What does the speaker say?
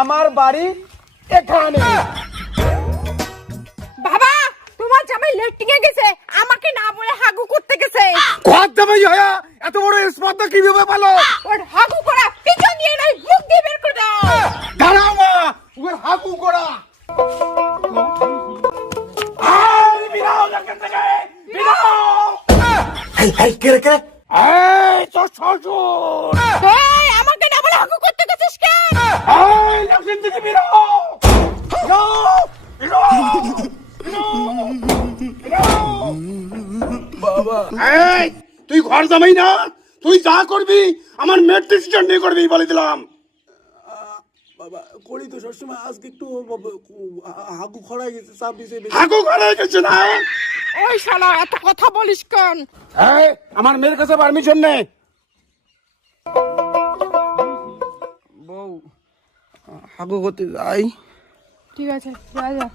আমার বাড়ি এখানে। বাবা তোমার জামাই লেট্রিনে গেছে, আমাকে না বলে হাগু করতে গেছে। ঘর জামাই হয়া এত বড় স্পর্ধা কিভাবে পেলো? ওর হাগু করা পিছন দিয়ে নয়, মুখ দিয়ে বের করে দাও। দাঁড়াও মা, ওর হাগু করা। আই বিরাও এখান থেকে, বিরাও। এই কে রে কে? এই তো শ্বশুর। এই আমাকে না বলে হাগু করতে গেছিস কেন? এই এখান থেকে বিরাও। বিরাও, বিরাও, বিরাও। বাবা, এই তুই ঘর জামাই না, তুই যা করবি আমার মেয়ের ডিসিশন নিয়ে করবি বলে দিলাম। বাবা করি তো সবসময়, আজকে একটু হাগু খড়াই গেছে, চাপ দিছে বেশি। হাগু করে গেছে না? এই শালা এত কথা বলিস কেন? এই আমার মেয়ের কাছে পারমিশন নেই। বউ হাগু করতে যাই। ঠিক আছে যা যা।